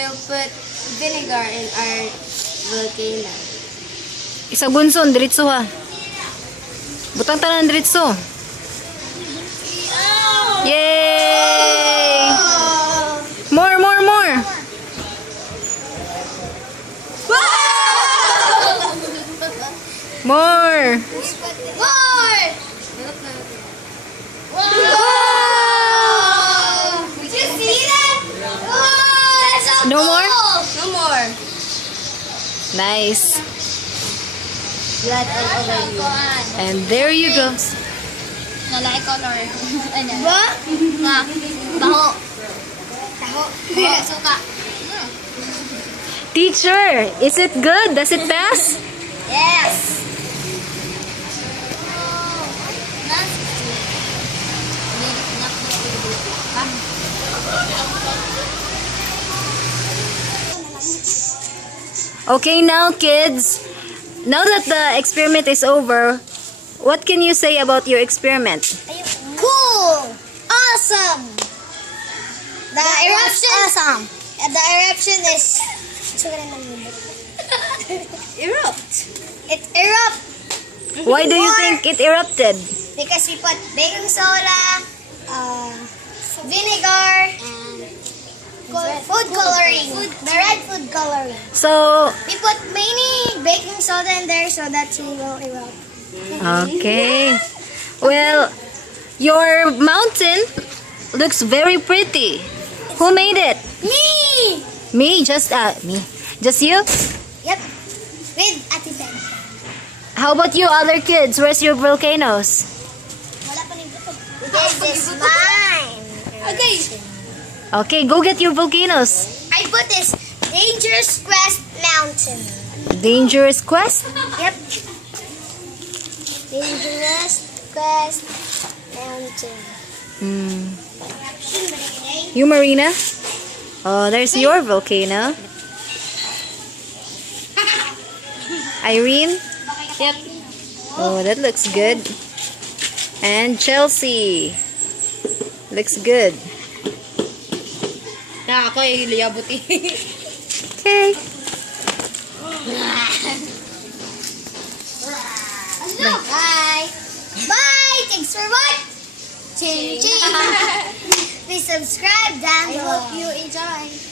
will put vinegar in our volcano. Isa bunson, diretso ha. Butang tanan diretso. Yay! More, more, more. More. More! Wow! Did you see that? Oh, that's so No cool. more? No more. Nice. Blood all over you. And there you go. Nalaki color. Ano? Ba? Nga. Baho. Taho. Suka. Teacher, is it good? Does it pass? Yes. Okay, now kids, now that the experiment is over, what can you say about your experiment? Cool. Awesome. The eruption. Awesome. The eruption is. Erupt. It erupt. Why do you think it erupted? Because we put baking soda, vinegar, and food coloring. The red food coloring. So, We put many baking soda in there so that it will erupt. okay. Well, your mountain looks very pretty. Who made it? Me! Me? Just me. Just you? Yep. With Ate Ben. How about you other kids? Where's your volcanoes? Wala pa rin ito. This is mine. Okay. Okay, go get your volcanoes. I put this Dangerous Crest Mountain. Dangerous quest? Yep. Dangerous Crest Mountain. You, Marina? Oh, there's your volcano. Irene? Yep. Oh, that looks good. And Chelsea. Looks good. Ako ay liyabot eh. Okay. Bye. Bye. Thanks for watching. Please subscribe down below. I hope you enjoy.